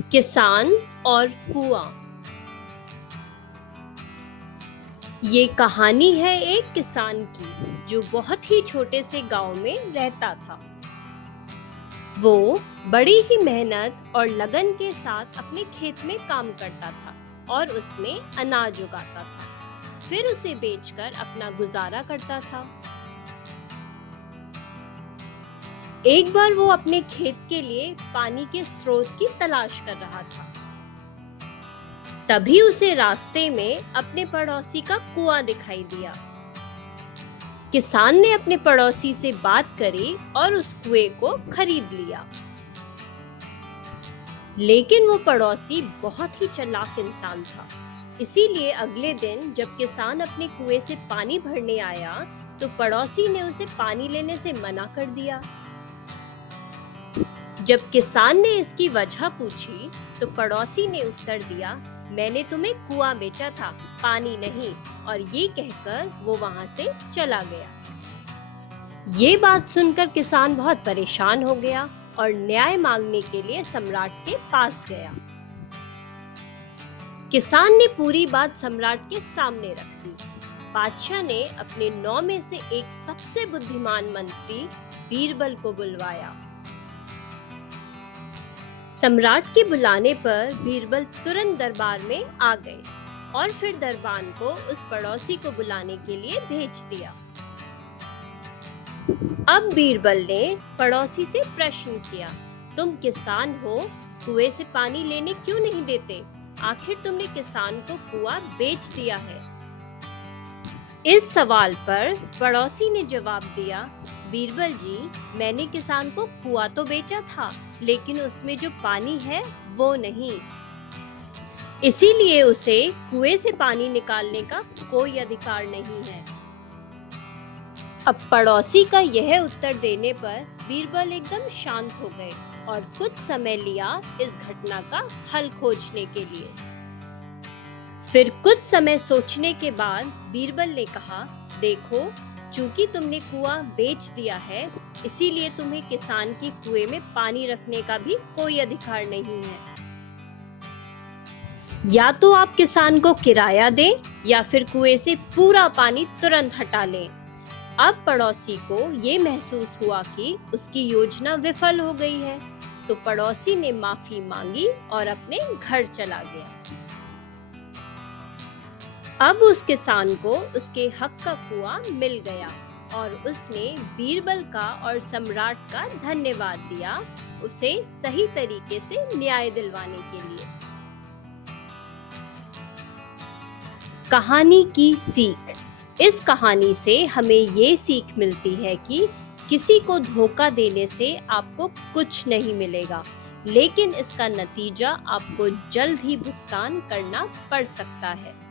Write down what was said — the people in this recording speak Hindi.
किसान और कुआं। ये कहानी है एक किसान की जो बहुत ही छोटे से गांव में रहता था। वो बड़ी ही मेहनत और लगन के साथ अपने खेत में काम करता था और उसमें अनाज उगाता था। फिर उसे बेचकर अपना गुजारा करता था। एक बार वो अपने खेत के लिए पानी के स्रोत की तलाश कर रहा था। तभी उसे रास्ते में अपने पड़ोसी का कुआं दिखाई दिया। किसान ने अपने पड़ोसी से बात करी और उस कुएं को खरीद लिया। लेकिन वो पड़ोसी बहुत ही चालाक इंसान था। इसीलिए अगले दिन जब किसान अपने कुएं से पानी भरने आया तो पड़ोसी ने उसे पानी लेने से मना कर दिया। जब किसान ने इसकी वजह पूछी तो पड़ोसी ने उत्तर दिया, मैंने तुम्हें कुआं बेचा था, पानी नहीं। और ये कहकर वो वहां से चला गया। ये बात सुनकर किसान बहुत परेशान हो गया और न्याय मांगने के लिए सम्राट के पास गया। किसान ने पूरी बात सम्राट के सामने रख दी। बादशाह ने अपने 9 में से एक सबसे बुद्धिमान मंत्री बीरबल को बुलवाया। सम्राट के बुलाने पर बीरबल तुरंत दरबार में आ गए और फिर दरबान को उस पड़ोसी को बुलाने के लिए भेज दिया। अब बीरबल ने पड़ोसी से प्रश्न किया, तुम किसान हो, कुएं से पानी लेने क्यों नहीं देते? आखिर तुमने किसान को कुआं बेच दिया है। इस सवाल पर पड़ोसी ने जवाब दिया, बीरबल जी, मैंने किसान को कुआं तो बेचा था, लेकिन उसमें जो पानी है वो नहीं। इसीलिए उसे कुएं से पानी निकालने का कोई अधिकार नहीं है। अब पड़ोसी का यह उत्तर देने पर बीरबल एकदम शांत हो गए और कुछ समय लिया इस घटना का हल खोजने के लिए। फिर कुछ समय सोचने के बाद बीरबल ने कहा, देखो, चूंकि तुमने कुआं बेच दिया है, इसीलिए तुम्हें किसान के कुएं में पानी रखने का भी कोई अधिकार नहीं है। या तो आप किसान को किराया दें या फिर कुएं से पूरा पानी तुरंत हटा लें। अब पड़ोसी को ये महसूस हुआ कि उसकी योजना विफल हो गई है, तो पड़ोसी ने माफी मांगी और अपने घर चला गया। अब उस किसान को उसके हक का कुआं मिल गया और उसने बीरबल का और सम्राट का धन्यवाद दिया, उसे सही तरीके से न्याय दिलवाने के लिए। कहानी की सीख। इस कहानी से हमें ये सीख मिलती है कि किसी को धोखा देने से आपको कुछ नहीं मिलेगा, लेकिन इसका नतीजा आपको जल्द ही भुगतान करना पड़ सकता है।